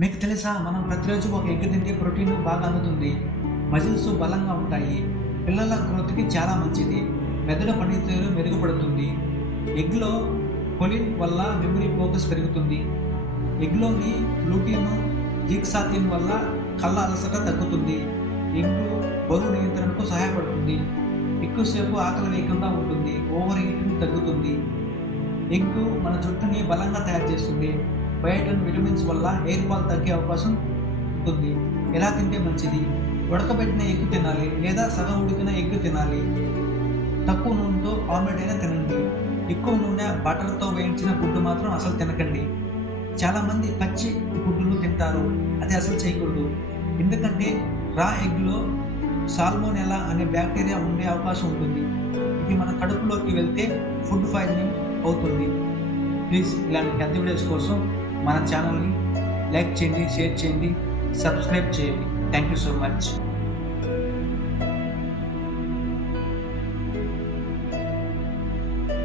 మీకు తెలుసా, మనం ప్రతిరోజు ఒక ఎగ్ తింటే ప్రోటీన్ బాగా అందుతుంది, మజిల్స్ బలంగా ఉంటాయి, పిల్లల గ్రోత్కి చాలా మంచిది, మెదడు పనితీరు మెరుగుపడుతుంది. ఎగ్లో కొలిన్ వల్ల మెమరీ ఫోకస్ పెరుగుతుంది. ఎగ్లోని గ్లూటిన్ జీక్సాతిన్ వల్ల కళ్ళ అలసట తగ్గుతుంది. ఎగ్ బరువు నియంత్రణకు సహాయపడుతుంది. ఎక్కువసేపు ఆకలి వేయకుండా ఉంటుంది. ఓవర్ హీటింగ్ తగ్గుతుంది. ఎగ్ మన జుట్టుని బలంగా తయారు చేస్తుంది. బయోటిన్ విటమిన్స్ వల్ల హెయిర్ ఫాల్ తగ్గే అవకాశం ఉంటుంది. ఎలా తింటే మంచిది? ఉడకబెట్టిన ఎగ్ తినాలి లేదా సగం ఉడికిన ఎగ్ తినాలి. తక్కువ నూనెతో ఆమ్లెట్ అయినా తినండి. ఎక్కువ నూనె బటర్తో వేయించిన గుడ్డు మాత్రం అసలు తినకండి. చాలామంది పచ్చి గుడ్డులు తింటారు, అది అసలు చేయకూడదు. ఎందుకంటే రా ఎగ్లో సాల్మోనెల్లా అనే బ్యాక్టీరియా ఉండే అవకాశం ఉంటుంది. ఇది మన కడుపులోకి వెళ్తే ఫుడ్ పాయిజనింగ్ అవుతుంది. ప్లీజ్ ఇలాంటి హెల్త్ వీడియోస్ కోసం మన ఛానల్ని లైక్ చేయండి, షేర్ చేయండి, సబ్స్క్రైబ్ చేయండి. Thank you so much.